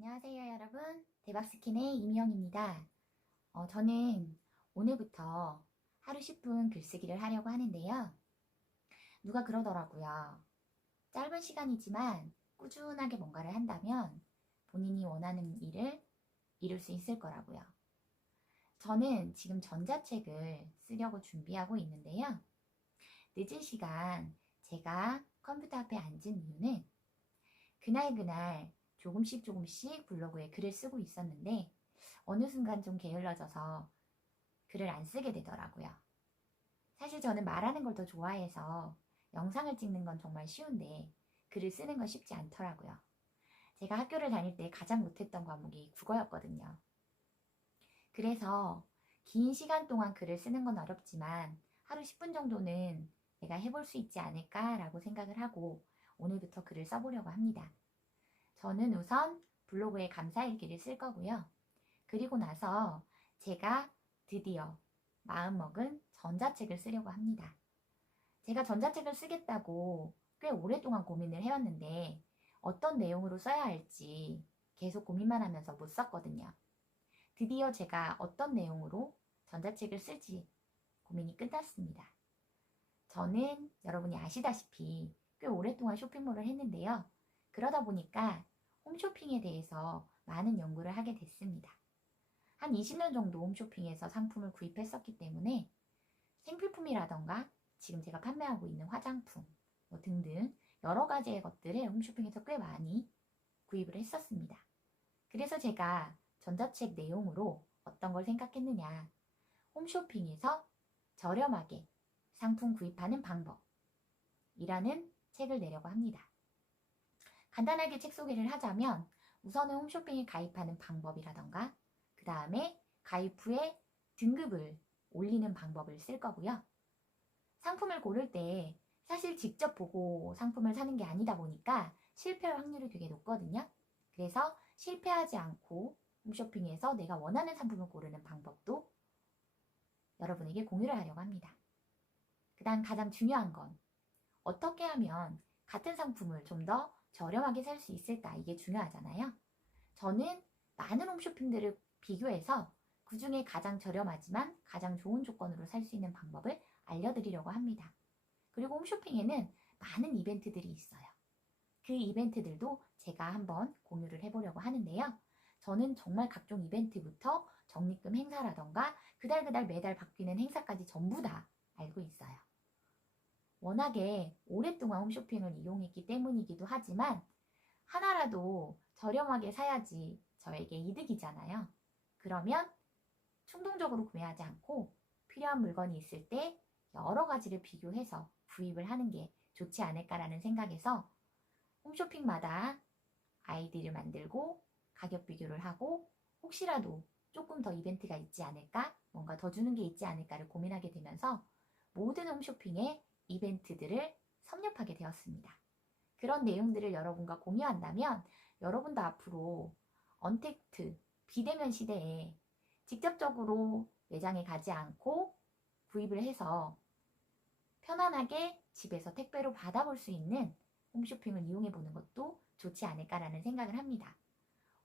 안녕하세요 여러분, 대박스킨의 이미영입니다. 저는 오늘부터 하루 10분 글쓰기를 하려고 하는데요. 누가 그러더라고요. 짧은 시간이지만 꾸준하게 뭔가를 한다면 본인이 원하는 일을 이룰 수 있을 거라고요. 저는 지금 전자책을 쓰려고 준비하고 있는데요. 늦은 시간 제가 컴퓨터 앞에 앉은 이유는 그날 조금씩 블로그에 글을 쓰고 있었는데 어느 순간 좀 게을러져서 글을 안 쓰게 되더라고요. 사실 저는 말하는 걸 더 좋아해서 영상을 찍는 건 정말 쉬운데 글을 쓰는 건 쉽지 않더라고요. 제가 학교를 다닐 때 가장 못했던 과목이 국어였거든요. 그래서 긴 시간 동안 글을 쓰는 건 어렵지만 하루 10분 정도는 내가 해볼 수 있지 않을까라고 생각을 하고 오늘부터 글을 써보려고 합니다. 저는 우선 블로그에 감사일기를 쓸 거고요. 그리고 나서 제가 드디어 마음먹은 전자책을 쓰려고 합니다. 제가 전자책을 쓰겠다고 꽤 오랫동안 고민을 해왔는데 어떤 내용으로 써야 할지 계속 고민만 하면서 못 썼거든요. 드디어 제가 어떤 내용으로 전자책을 쓸지 고민이 끝났습니다. 저는 여러분이 아시다시피 꽤 오랫동안 쇼핑몰을 했는데요. 그러다 보니까 홈쇼핑에 대해서 많은 연구를 하게 됐습니다. 한 20년 정도 홈쇼핑에서 상품을 구입했었기 때문에 생필품이라던가 지금 제가 판매하고 있는 화장품 등등 여러 가지의 것들을 홈쇼핑에서 꽤 많이 구입을 했었습니다. 그래서 제가 전자책 내용으로 어떤 걸 생각했느냐, 홈쇼핑에서 저렴하게 상품 구입하는 방법이라는 책을 내려고 합니다. 간단하게 책 소개를 하자면 우선은 홈쇼핑에 가입하는 방법이라던가 그 다음에 가입 후에 등급을 올리는 방법을 쓸 거고요. 상품을 고를 때 사실 직접 보고 상품을 사는 게 아니다 보니까 실패할 확률이 되게 높거든요. 그래서 실패하지 않고 홈쇼핑에서 내가 원하는 상품을 고르는 방법도 여러분에게 공유를 하려고 합니다. 그 다음 가장 중요한 건 어떻게 하면 같은 상품을 좀 더 저렴하게 살 수 있을까? 이게 중요하잖아요. 저는 많은 홈쇼핑들을 비교해서 그 중에 가장 저렴하지만 가장 좋은 조건으로 살 수 있는 방법을 알려드리려고 합니다. 그리고 홈쇼핑에는 많은 이벤트들이 있어요. 그 이벤트들도 제가 한번 공유를 해보려고 하는데요. 저는 정말 각종 이벤트부터 적립금 행사라던가 그달 매달 바뀌는 행사까지 전부 다 알고 있어요. 워낙에 오랫동안 홈쇼핑을 이용했기 때문이기도 하지만 하나라도 저렴하게 사야지 저에게 이득이잖아요. 그러면 충동적으로 구매하지 않고 필요한 물건이 있을 때 여러 가지를 비교해서 구입을 하는 게 좋지 않을까라는 생각에서 홈쇼핑마다 아이디를 만들고 가격 비교를 하고 혹시라도 조금 더 이벤트가 있지 않을까, 뭔가 더 주는 게 있지 않을까를 고민하게 되면서 모든 홈쇼핑에 이벤트들을 섭렵하게 되었습니다. 그런 내용들을 여러분과 공유한다면 여러분도 앞으로 언택트, 비대면 시대에 직접적으로 매장에 가지 않고 구입을 해서 편안하게 집에서 택배로 받아볼 수 있는 홈쇼핑을 이용해 보는 것도 좋지 않을까라는 생각을 합니다.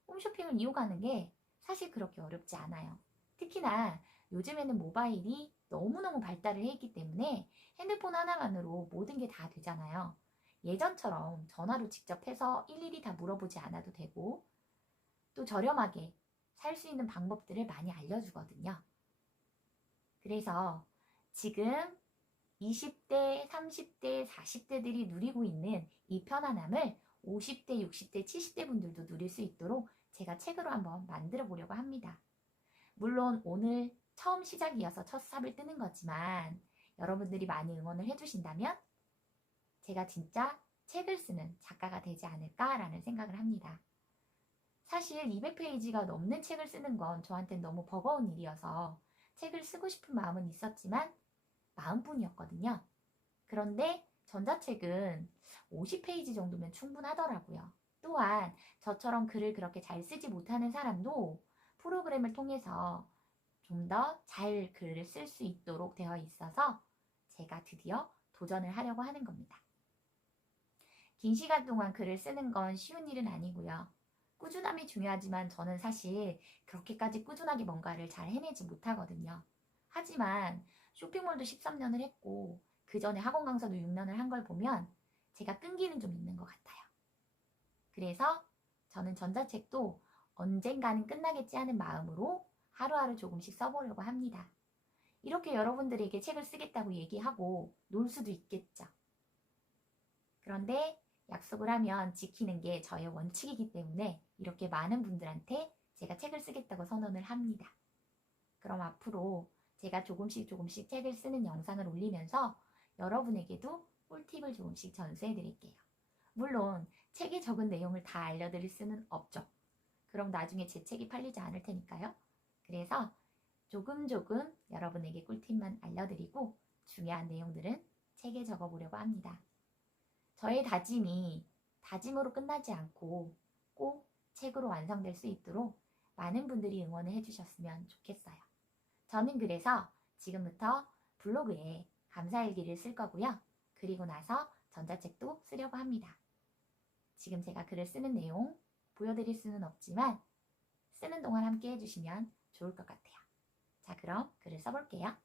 홈쇼핑을 이용하는 게 사실 그렇게 어렵지 않아요. 특히나 요즘에는 모바일이 너무너무 발달을 했기 때문에 핸드폰 하나만으로 모든 게 다 되잖아요. 예전처럼 전화로 직접 해서 일일이 다 물어보지 않아도 되고 또 저렴하게 살 수 있는 방법들을 많이 알려주거든요. 그래서 지금 20대, 30대, 40대들이 누리고 있는 이 편안함을 50대, 60대, 70대 분들도 누릴 수 있도록 제가 책으로 한번 만들어 보려고 합니다. 물론 오늘 처음 시작이어서 첫 삽을 뜨는 거지만 여러분들이 많이 응원을 해주신다면 제가 진짜 책을 쓰는 작가가 되지 않을까라는 생각을 합니다. 사실 200페이지가 넘는 책을 쓰는 건 저한테는 너무 버거운 일이어서 책을 쓰고 싶은 마음은 있었지만 마음뿐이었거든요. 그런데 전자책은 50페이지 정도면 충분하더라고요. 또한 저처럼 글을 그렇게 잘 쓰지 못하는 사람도 프로그램을 통해서 좀 더 잘 글을 쓸 수 있도록 되어 있어서 제가 드디어 도전을 하려고 하는 겁니다. 긴 시간 동안 글을 쓰는 건 쉬운 일은 아니고요. 꾸준함이 중요하지만 저는 사실 그렇게까지 꾸준하게 뭔가를 잘 해내지 못하거든요. 하지만 쇼핑몰도 13년을 했고 그 전에 학원 강사도 6년을 한 걸 보면 제가 끈기는 좀 있는 것 같아요. 그래서 저는 전자책도 언젠가는 끝나겠지 하는 마음으로 하루하루 조금씩 써보려고 합니다. 이렇게 여러분들에게 책을 쓰겠다고 얘기하고 놀 수도 있겠죠. 그런데 약속을 하면 지키는 게 저의 원칙이기 때문에 이렇게 많은 분들한테 제가 책을 쓰겠다고 선언을 합니다. 그럼 앞으로 제가 조금씩 책을 쓰는 영상을 올리면서 여러분에게도 꿀팁을 조금씩 전수해 드릴게요. 물론 책에 적은 내용을 다 알려드릴 수는 없죠. 그럼 나중에 제 책이 팔리지 않을 테니까요. 그래서 조금 여러분에게 꿀팁만 알려드리고 중요한 내용들은 책에 적어보려고 합니다. 저의 다짐이 다짐으로 끝나지 않고 꼭 책으로 완성될 수 있도록 많은 분들이 응원을 해주셨으면 좋겠어요. 저는 그래서 지금부터 블로그에 감사일기를 쓸 거고요. 그리고 나서 전자책도 쓰려고 합니다. 지금 제가 글을 쓰는 내용 보여드릴 수는 없지만 쓰는 동안 함께 해주시면 좋을 것 같아요. 자, 그럼 글을 써볼게요.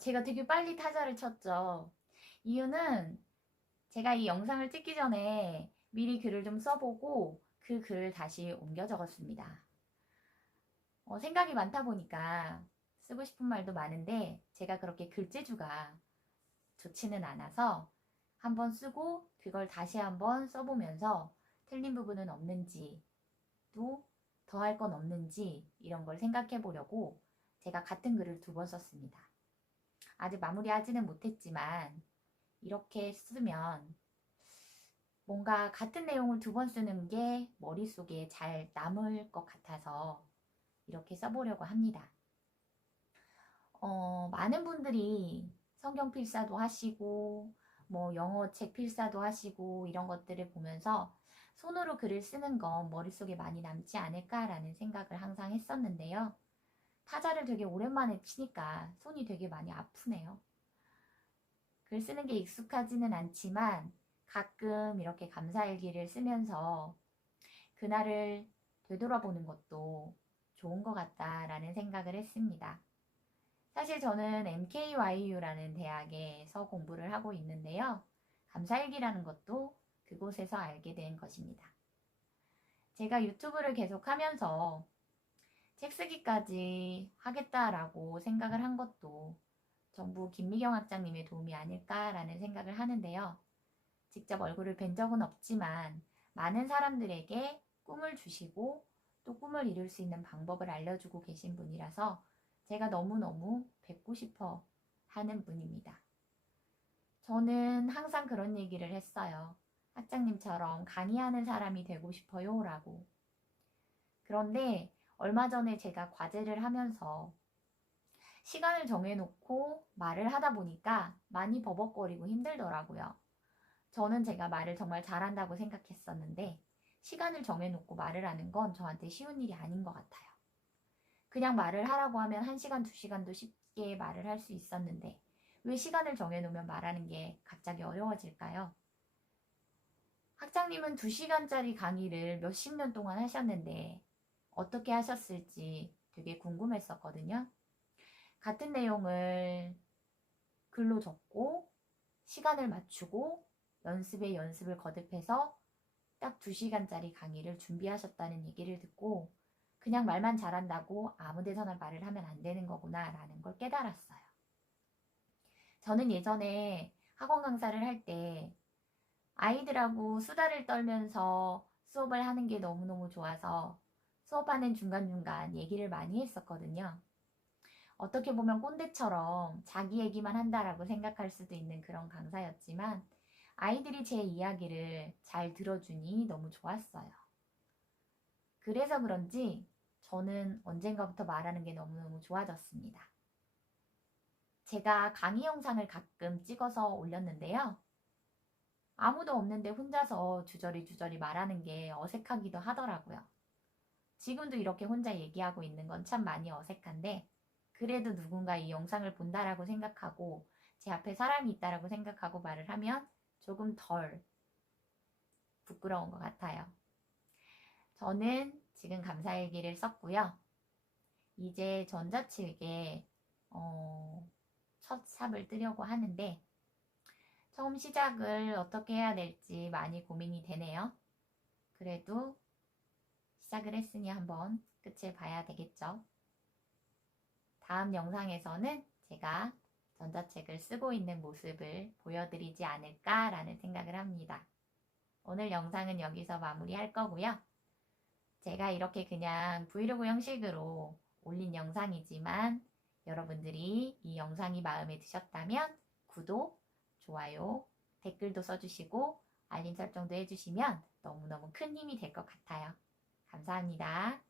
제가 되게 빨리 타자를 쳤죠. 이유는 제가 이 영상을 찍기 전에 미리 글을 좀 써보고 그 글을 다시 옮겨 적었습니다. 생각이 많다 보니까 쓰고 싶은 말도 많은데 제가 그렇게 글재주가 좋지는 않아서 한번 쓰고 그걸 다시 한번 써보면서 틀린 부분은 없는지 또 더 할 건 없는지 이런 걸 생각해 보려고 제가 같은 글을 2번 썼습니다. 아직 마무리하지는 못했지만 이렇게 쓰면 뭔가 같은 내용을 2번 쓰는 게 머릿속에 잘 남을 것 같아서 이렇게 써보려고 합니다. 많은 분들이 성경 필사도 하시고 뭐 영어 책 필사도 하시고 이런 것들을 보면서 손으로 글을 쓰는 건 머릿속에 많이 남지 않을까라는 생각을 항상 했었는데요. 타자를 되게 오랜만에 치니까 손이 되게 많이 아프네요. 글 쓰는 게 익숙하지는 않지만 가끔 이렇게 감사일기를 쓰면서 그날을 되돌아보는 것도 좋은 것 같다라는 생각을 했습니다. 사실 저는 MKYU라는 대학에서 공부를 하고 있는데요. 감사일기라는 것도 그곳에서 알게 된 것입니다. 제가 유튜브를 계속 하면서 책 쓰기까지 하겠다라고 생각을 한 것도 전부 김미경 학장님의 도움이 아닐까라는 생각을 하는데요. 직접 얼굴을 뵌 적은 없지만 많은 사람들에게 꿈을 주시고 또 꿈을 이룰 수 있는 방법을 알려주고 계신 분이라서 제가 너무너무 뵙고 싶어 하는 분입니다. 저는 항상 그런 얘기를 했어요. 학장님처럼 강의하는 사람이 되고 싶어요 라고. 그런데 얼마 전에 제가 과제를 하면서 시간을 정해놓고 말을 하다 보니까 많이 버벅거리고 힘들더라고요. 저는 제가 말을 정말 잘한다고 생각했었는데 시간을 정해놓고 말을 하는 건 저한테 쉬운 일이 아닌 것 같아요. 그냥 말을 하라고 하면 1시간, 2시간도 쉽게 말을 할 수 있었는데 왜 시간을 정해놓으면 말하는 게 갑자기 어려워질까요? 학장님은 2시간짜리 강의를 몇십 년 동안 하셨는데 어떻게 하셨을지 되게 궁금했었거든요. 같은 내용을 글로 적고 시간을 맞추고 연습에 연습을 거듭해서 딱 2시간짜리 강의를 준비하셨다는 얘기를 듣고 그냥 말만 잘한다고 아무 데서나 말을 하면 안 되는 거구나 라는 걸 깨달았어요. 저는 예전에 학원 강사를 할 때 아이들하고 수다를 떨면서 수업을 하는 게 너무너무 좋아서 수업하는 중간중간 얘기를 많이 했었거든요. 어떻게 보면 꼰대처럼 자기 얘기만 한다라고 생각할 수도 있는 그런 강사였지만 아이들이 제 이야기를 잘 들어주니 너무 좋았어요. 그래서 그런지 저는 언젠가부터 말하는 게 너무너무 좋아졌습니다. 제가 강의 영상을 가끔 찍어서 올렸는데요. 아무도 없는데 혼자서 주저리 말하는 게 어색하기도 하더라고요. 지금도 이렇게 혼자 얘기하고 있는 건 참 많이 어색한데 그래도 누군가 이 영상을 본다라고 생각하고 제 앞에 사람이 있다라고 생각하고 말을 하면 조금 덜 부끄러운 것 같아요. 저는 지금 감사일기를 썼고요. 이제 전자책에 첫 삽을 뜨려고 하는데 처음 시작을 어떻게 해야 될지 많이 고민이 되네요. 그래도 시작을 했으니 한번 끝을 봐야 되겠죠. 다음 영상에서는 제가 전자책을 쓰고 있는 모습을 보여드리지 않을까라는 생각을 합니다. 오늘 영상은 여기서 마무리할 거고요. 제가 이렇게 그냥 브이로그 형식으로 올린 영상이지만 여러분들이 이 영상이 마음에 드셨다면 구독, 좋아요, 댓글도 써주시고 알림 설정도 해주시면 너무너무 큰 힘이 될 것 같아요. 감사합니다.